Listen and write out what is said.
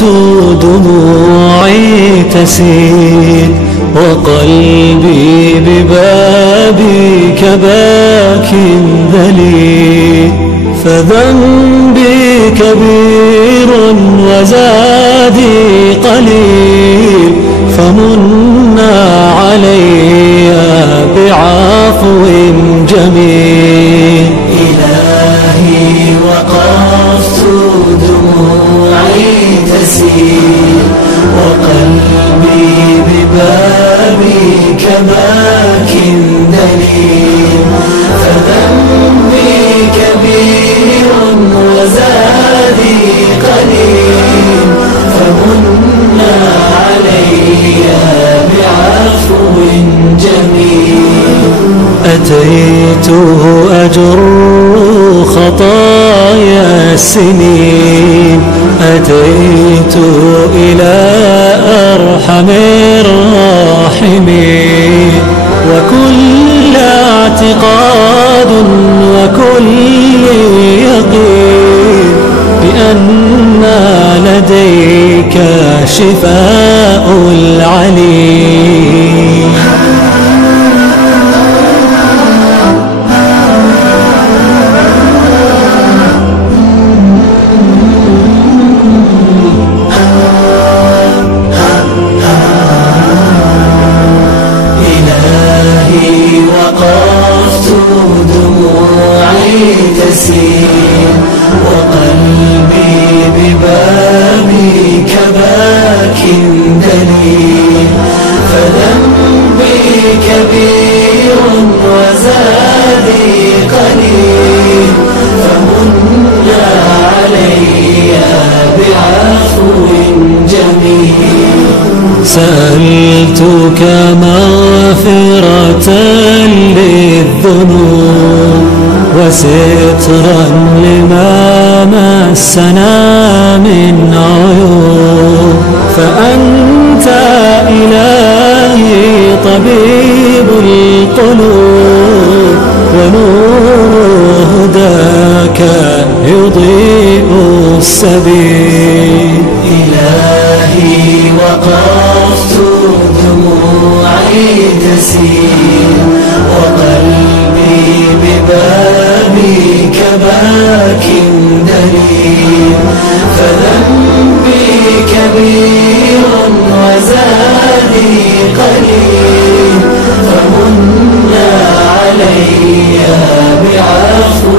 وقفت دموعي تسيل وقلبي ببابك باك ذليل، فذنبي كبير وزادي قليل، فمنا علي بعفو جميل. إلهي وقفت دموعي تسيل وقلبي ببابك باك دليل، فذنبي كبير وزادي قليل، فمنا علي بعفو جميل. أتيته أجر خطايا السنين، أتيت إلى أرحم الراحمين، وكل اعتقاد وكل يقين بأن لديك شفاء العليل. وقفت دموعي تسيل وقلبي ببابك باك دليل، فذنبي كبير وزادي قليل، فمنا علي بعفو جميل. سألتك مغفرة للذنوب وسترا لما مسنا من عيوب، فأنت إلهي طبيب القلوب، ونور هداك يضيء السبيل. إلهي وقفت دموعي تسيل وقلبي ببابك باك دليل، فذنبي كبير وزادي قليل، فمنا علي بعفو